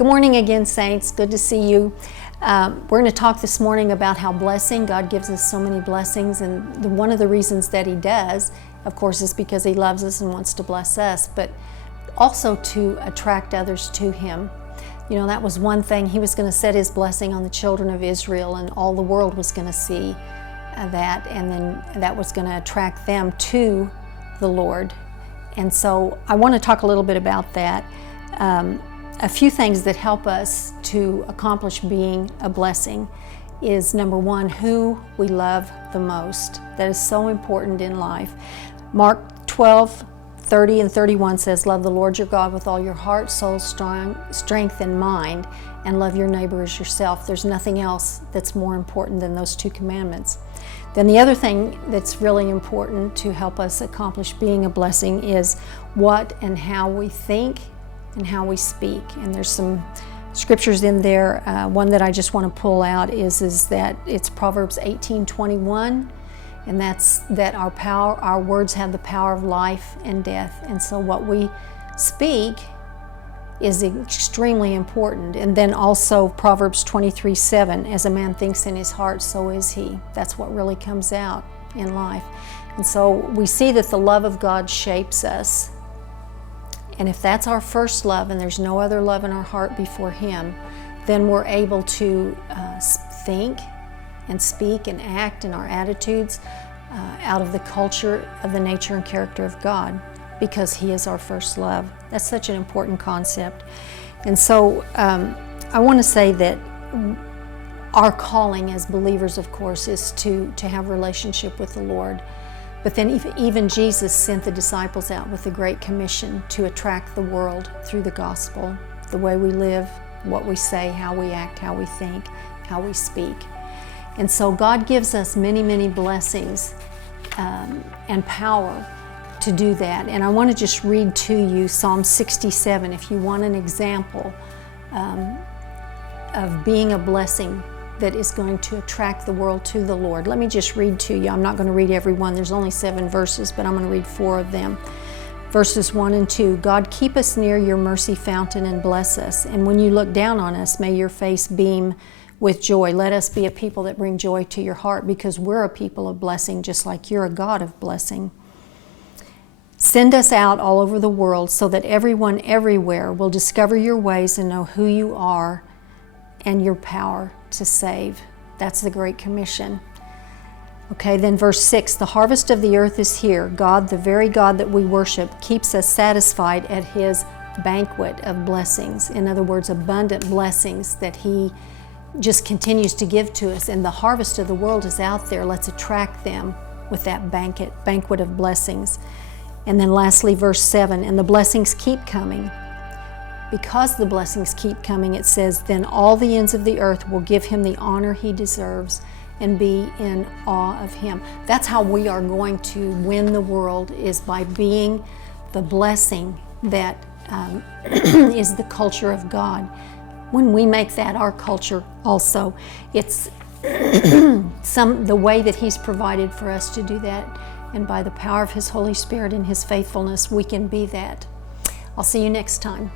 Good morning again, saints. Good to see you. We're going to talk this morning about how blessing, God gives us so many blessings, and one of the reasons that He does, of course, is because He loves us and wants to bless us, but also to attract others to Him. You know, that was one thing. He was going to set His blessing on the children of Israel, and all the world was going to see that, and then that was going to attract them to the Lord. And so I want to talk a little bit about that. A few things that help us to accomplish being a blessing is, number one, who we love the most. That is so important in life. Mark 12:30 and 31 says, "Love the Lord your God with all your heart, soul, strength, and mind, and love your neighbor as yourself." There's nothing else that's more important than those two commandments. Then the other thing that's really important to help us accomplish being a blessing is what and how we think and how we speak. And there's some scriptures in there. One that I just want to pull out is that it's Proverbs 18:21, and that's that our words have the power of life and death. And so what we speak is extremely important. And then also Proverbs 23:7, "As a man thinks in his heart, so is he." That's what really comes out in life. And so we see that the love of God shapes us. And if that's our first love and there's no other love in our heart before Him, then we're able to think and speak and act in our attitudes out of the culture of the nature and character of God, because He is our first love. That's such an important concept. And so I want to say that our calling as believers, of course, is to have a relationship with the Lord. But then even Jesus sent the disciples out with the Great Commission to attract the world through the gospel, the way we live, what we say, how we act, how we think, how we speak. And so God gives us many, many blessings and power to do that. And I want to just read to you Psalm 67 if you want an example of being a blessing that is going to attract the world to the Lord. Let me just read to you. I'm not going to read every one. There's only 7 verses, but I'm going to read 4 of them. Verses 1 and 2, "God, keep us near your mercy fountain and bless us. And when you look down on us, may your face beam with joy. Let us be a people that bring joy to your heart, because we're a people of blessing, just like you're a God of blessing. Send us out all over the world so that everyone everywhere will discover your ways and know who you are and your power to save." That's the Great Commission. Okay, then verse 6, "The harvest of the earth is here. God, the very God that we worship, keeps us satisfied at His banquet of blessings." In other words, abundant blessings that He just continues to give to us. And the harvest of the world is out there. Let's attract them with that banquet of blessings. And then lastly, verse 7, "And the blessings keep coming." Because the blessings keep coming, it says, "Then all the ends of the earth will give Him the honor He deserves and be in awe of Him." That's how we are going to win the world, is by being the blessing that is the culture of God. When we make that our culture also, it's the way that He's provided for us to do that. And by the power of His Holy Spirit and His faithfulness, we can be that. I'll see you next time.